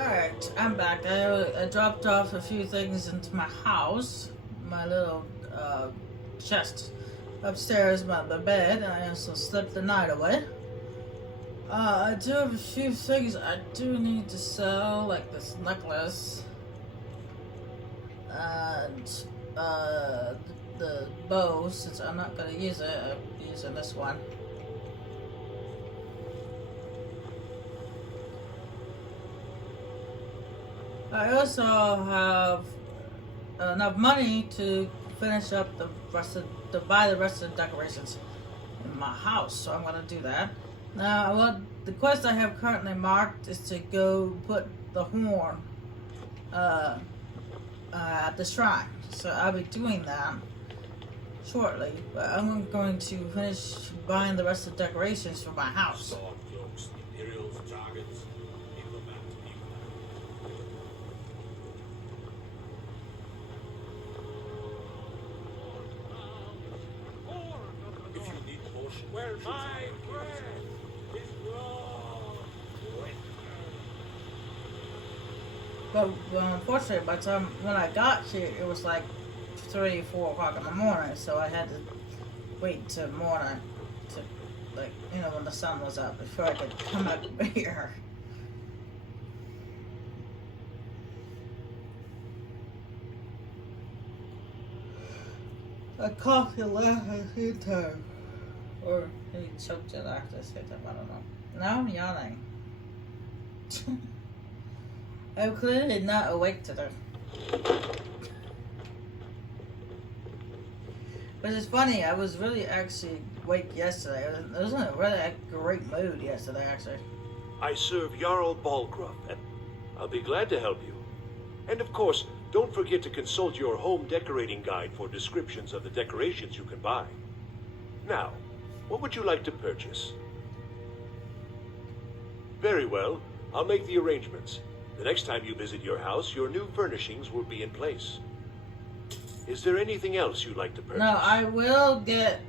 Alright, I'm back. I dropped off a few things into my house, my little chest upstairs by the bed, and I also slept the night away. I do have a few things I do need to sell, like this necklace and the bow, since I'm not gonna use it. I'm using this one. I also have enough money to finish up to buy the rest of the decorations in my house, so I'm gonna do that. Now, the quest I have currently marked is to go put the horn at the shrine, so I'll be doing that shortly. But I'm going to finish buying the rest of the decorations for my house. Where my bread is raw. But unfortunately, by the time when I got here, it was like 3, 4 o'clock in the morning, so I had to wait till morning to, like, when the sun was up before I could come up here. I coughed the last few times. Or maybe choked it after the same time, I don't know. Now I'm yawning. I'm clearly not awake today. But it's funny, I was really actually awake yesterday. I was in a really great mood yesterday, actually. I serve Jarl Balgruff, and I'll be glad to help you. And of course, don't forget to consult your home decorating guide for descriptions of the decorations you can buy. Now, what would you like to purchase? Very well, I'll make the arrangements. The next time you visit your house, your new furnishings will be in place. Is there anything else you'd like to purchase? No, I will get...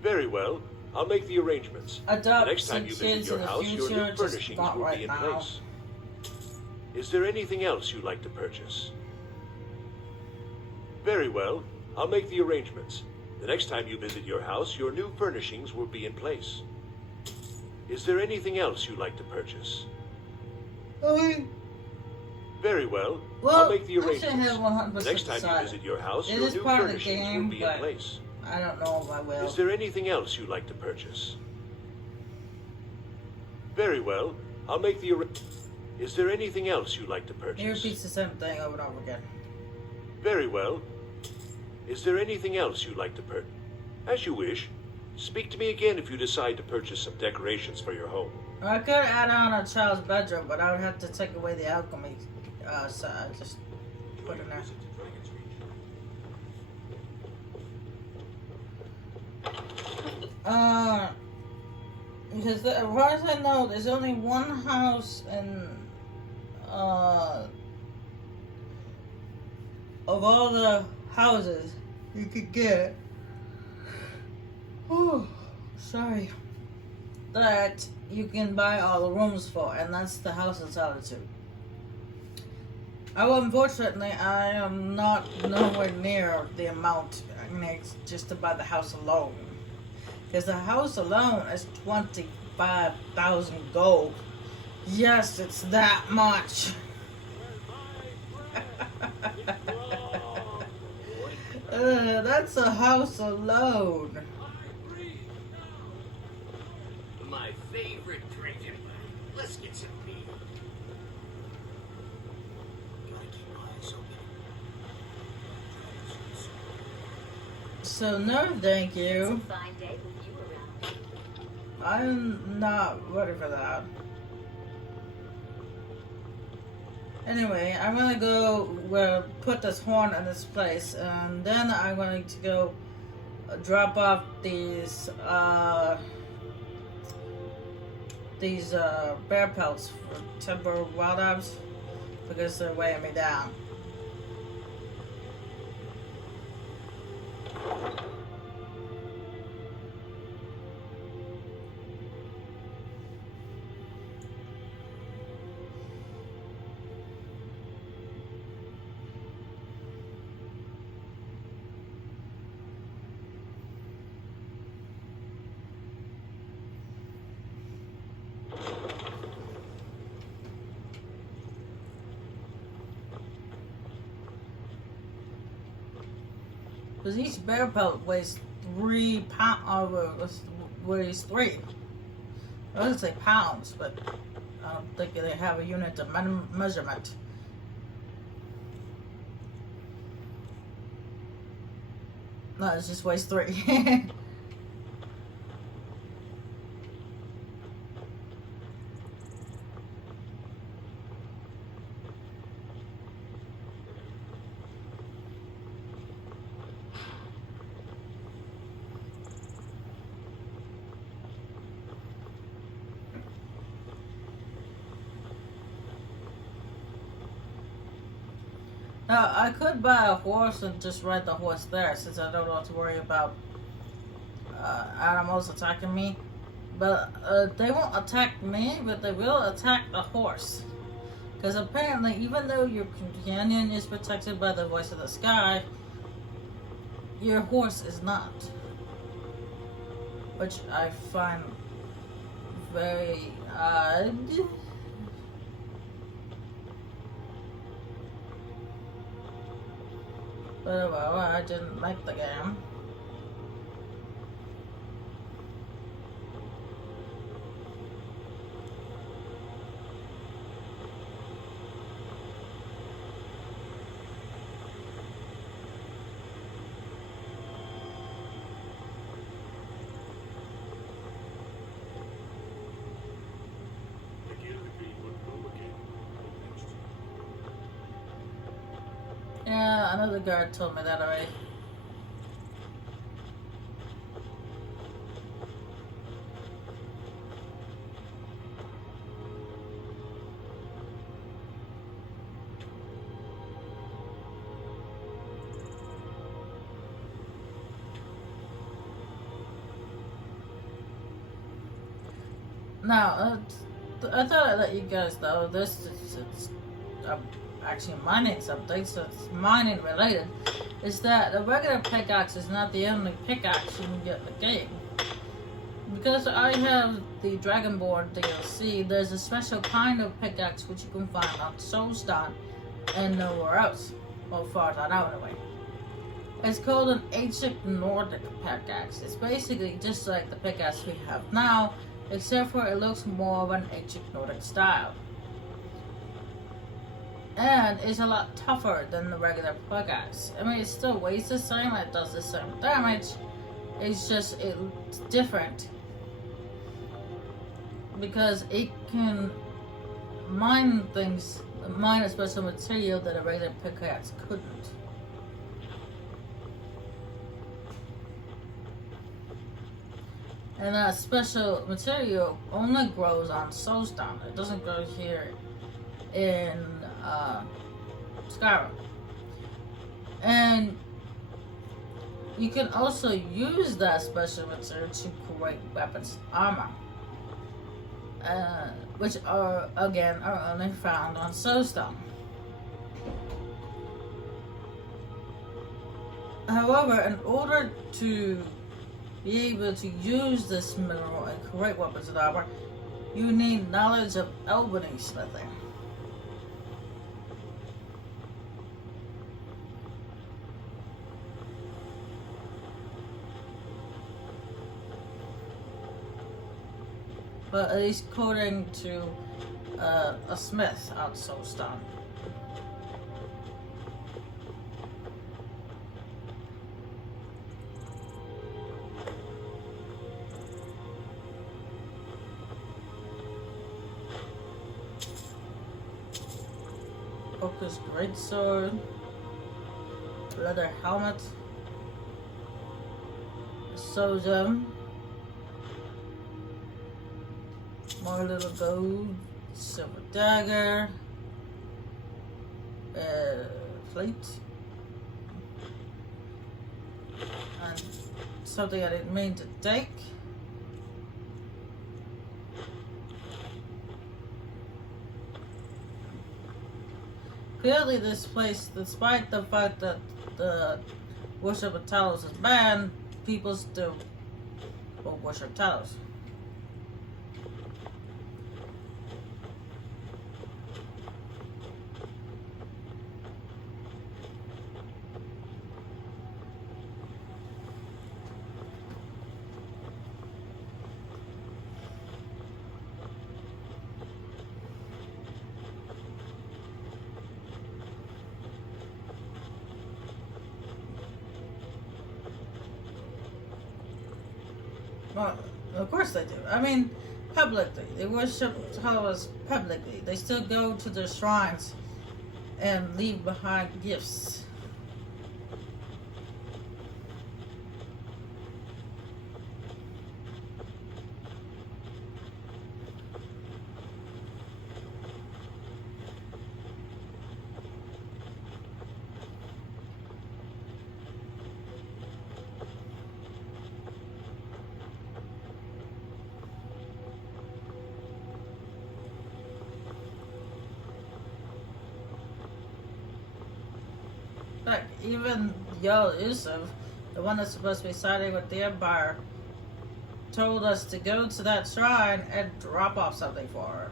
Very well, I'll make the arrangements. The next time you visit kids your in the house, your future, new just furnishings not will right be in now. place. Is there anything else you'd like to purchase? Very well, I'll make the arrangements. The next time you visit your house, your new furnishings will be in place. Is there anything else you'd like to purchase? Very well, I'll make the arrangements. The next time you visit your house, It your is new part of the furnishings game, will be in but place. I don't know if I will. Is there anything else you'd like to purchase? Very well, I'll make the Is there anything else you'd like to purchase? He repeats the same thing over and over again. Very well. Is there anything else you'd like to purchase? As you wish. Speak to me again if you decide to purchase some decorations for your home. I could add on a child's bedroom, but I would have to take away the alchemy, so I just put it in there. Because as far as I know, there's only one house in, of all the houses you could get. Oh, sorry. That you can buy all the rooms for, and that's the House of Solitude. Unfortunately, I am not nowhere near the amount I need just to buy the house alone. Because the house alone is 25,000 gold. Yes, it's that much. That's a house alone. My favorite drinking. Let's get some beer. Gotta keep my eyes open. So no, thank you. It's a fine day with you around. I'm not ready for that. Anyway, I'm gonna go put this horn in this place, and then I'm going to go drop off these bear pelts for temporary wild apps because they're weighing me down. Because each bear pelt weighs 3 pounds, weighs 3. I would say pounds, but I don't think they have a unit of measurement. No, it just weighs 3. Now, I could buy a horse and just ride the horse there since I don't have to worry about animals attacking me. But they won't attack me, but they will attack the horse. Because apparently, even though your companion is protected by the voice of the sky, your horse is not. Which I find very odd. But well, I didn't like the game. Yeah, another guard told me that already. Now, I thought I'd let you guys know this is actually mining something, so it's mining related, is that a regular pickaxe is not the only pickaxe you can get in the game. Because I have the Dragonborn DLC, there's a special kind of pickaxe which you can find on Soulstone and nowhere else. Well, far as I know anyway. It's called an ancient Nordic pickaxe. It's basically just like the pickaxe we have now, except for it looks more of an ancient Nordic style. And it's a lot tougher than the regular pickaxe. I mean, it still weighs the same, it does the same damage. It's just, it's different. Because it can mine things, mine a special material that a regular pickaxe couldn't. And that special material only grows on Soulstone. It doesn't grow here in Skyrim. And you can also use that special material to create weapons and armor. Which are only found on Soulstone. However, in order to be able to use this mineral and create weapons and armor, you need knowledge of Elven smithing. But at least according to a smith out Soulstone. Focus greatsword, leather helmet, soldier. More little gold, silver dagger, plate, and something I didn't mean to take. Clearly this place, despite the fact that the worship of Talos is banned, people still will worship Talos. Well, of course they do. I mean, publicly. They worship Taoists publicly. They still go to their shrines and leave behind gifts. Like, even Yo Yusuf, the one that's supposed to be siding with the Empire, told us to go to that shrine and drop off something for her.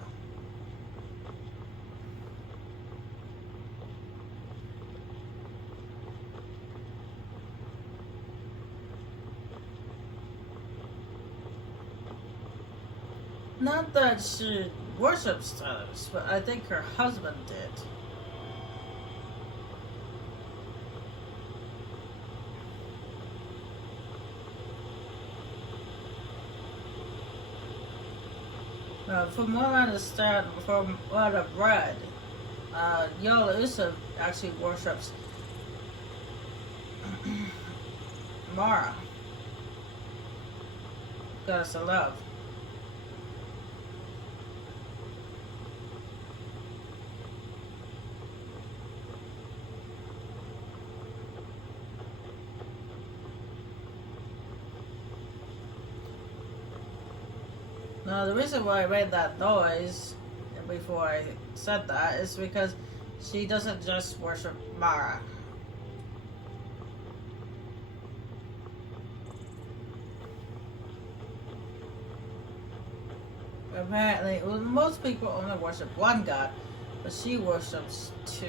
Not that she worships others, but I think her husband did. From what I understand, from what I've read, Yola Yusuf actually worships Mara, goddess of love. Now, the reason why I made that noise before I said that is because she doesn't just worship Mara. Apparently, well, most people only worship one god, but she worships two.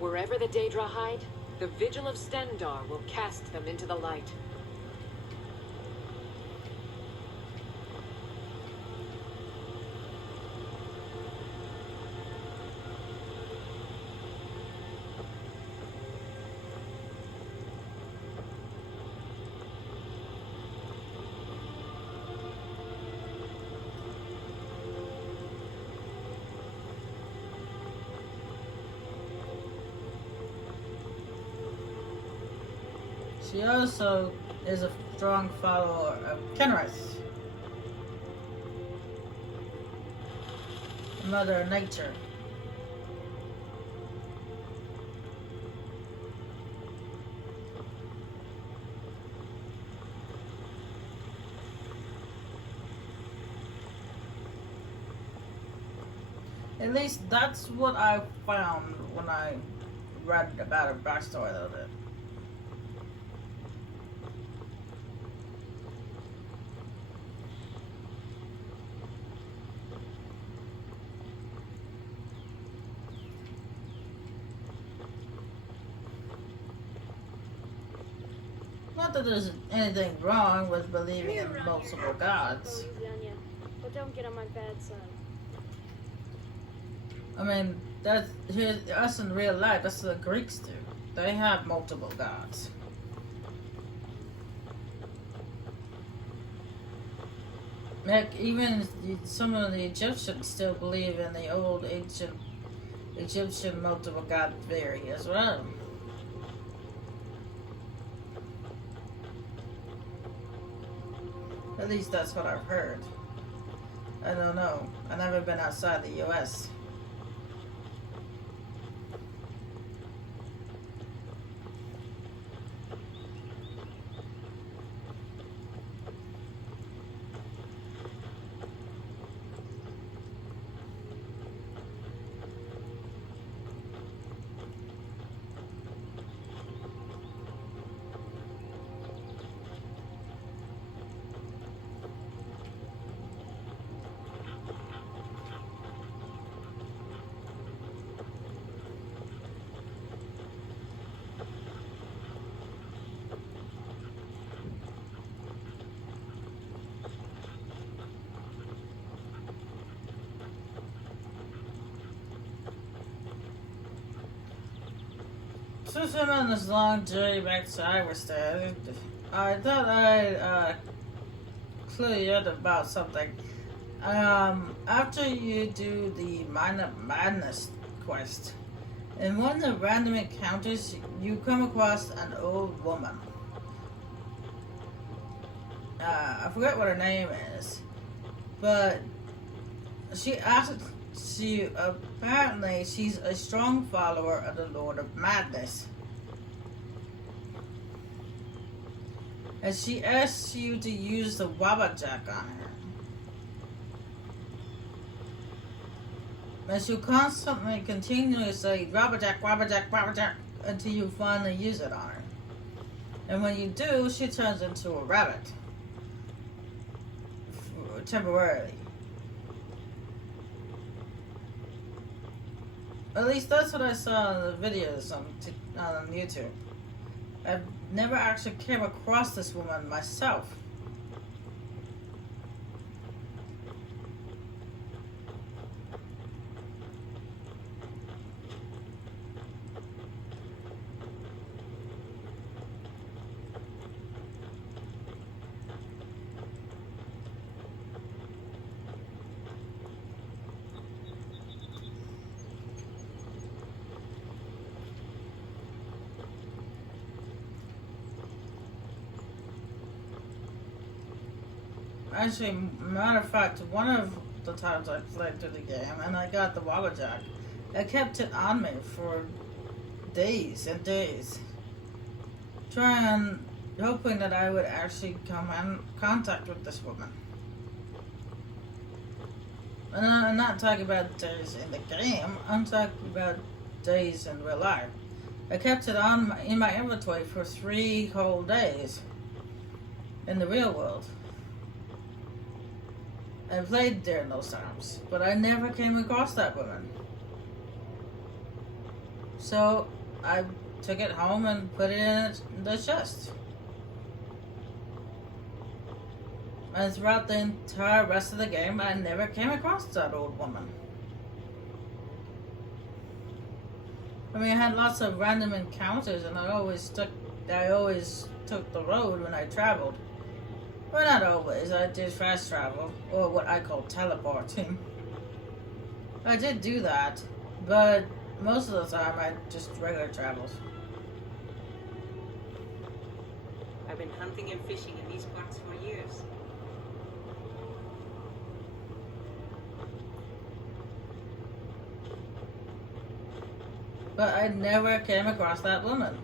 Wherever the Daedra hide, the Vigil of Stendar will cast them into the light. She also is a strong follower of Kenrith, Mother Nature. At least that's what I found when I read about her backstory a little bit. Not that there's anything wrong with believing in multiple gods. But don't get on my bad side. I mean, that's us in real life. That's what the Greeks do. They have multiple gods. Like, even some of the Egyptians still believe in the old ancient Egyptian multiple god theory as well. At least that's what I've heard. I don't know. I've never been outside the US. Since I'm on this long journey back to Iverstead, I thought I'd clue you in about something. After you do the Minor Madness quest, in one of the random encounters, you come across an old woman. I forget what her name is, but apparently she's a strong follower of the Lord of Madness. And she asks you to use the Wabajack on her. And she'll constantly, continually say, Wabajack, Wabajack, Wabajack, until you finally use it on her. And when you do, she turns into a rabbit. Temporarily. At least that's what I saw in the videos on YouTube. I've never actually came across this woman myself. Actually, matter of fact, one of the times I played through the game and I got the Wabajack, I kept it on me for days and days, hoping that I would actually come in contact with this woman. And I'm not talking about days in the game, I'm talking about days in real life. I kept it in my inventory for 3 whole days in the real world. I played during those times, but I never came across that woman. So I took it home and put it in the chest. And throughout the entire rest of the game, I never came across that old woman. I mean, I had lots of random encounters, and I always took the road when I traveled. Well, not always. I did fast travel, or what I call teleporting. I did do that, but most of the time I just regular travels. I've been hunting and fishing in these parts for years. But I never came across that woman.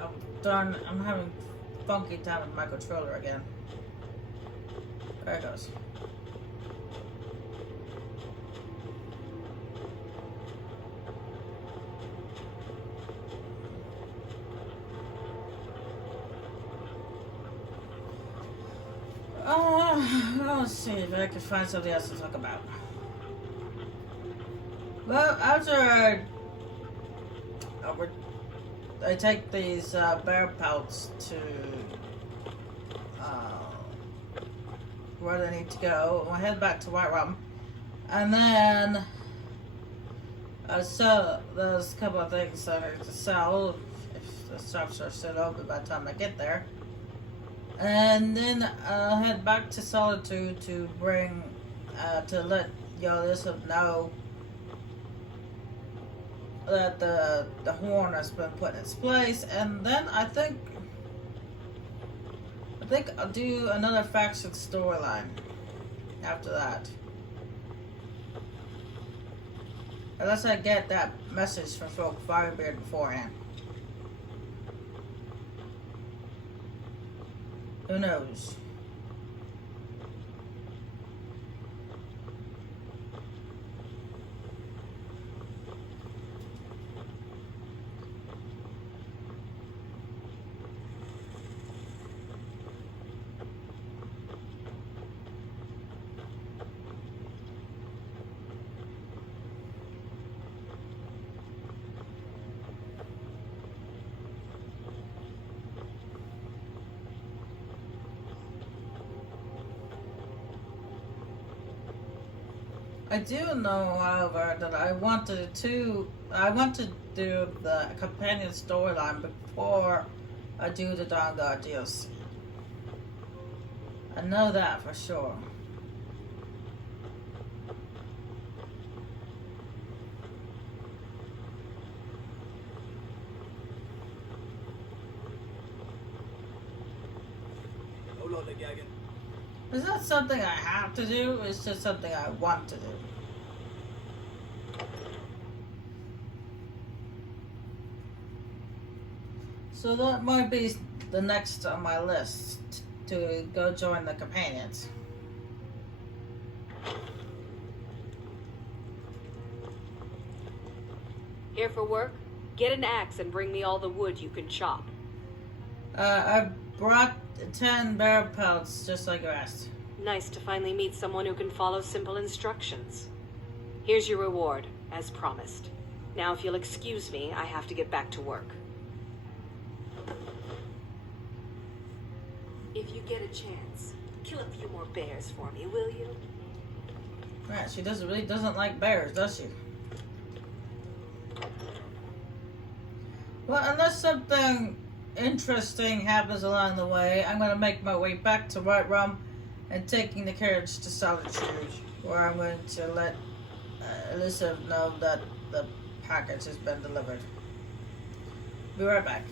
Oh, darn, I'm having funky time with my controller again. There it goes. Let's see if I can find something else to talk about. Well, after I take these bear pelts to where they need to go, and I head back to White Rum, and then so there's a couple of things I need to sell if the shops are still open by the time I get there. And then I'll head back to Solitude to bring, to let Yalissa know that the horn has been put in its place. And then I think I'll do another faction storyline after that. Unless I get that message from Folk Firebeard beforehand. Who knows? I do know, however, that I want to do the companion storyline before I do the Dawnguard DLC. I know that for sure. Is that something I have to do, or is it just something I want to do? So that might be the next on my list, to go join the companions. Here for work? Get an axe and bring me all the wood you can chop. I brought 10 bear pelts, just like the rest. Nice to finally meet someone who can follow simple instructions. Here's your reward, as promised. Now if you'll excuse me, I have to get back to work. If you get a chance, kill a few more bears for me, will you? Right, she really doesn't like bears, does she? Well, unless something interesting happens along the way, I'm going to make my way back to Whiterun and taking the carriage to Solitude, where I'm going to let Alyssa know that the package has been delivered. Be right back.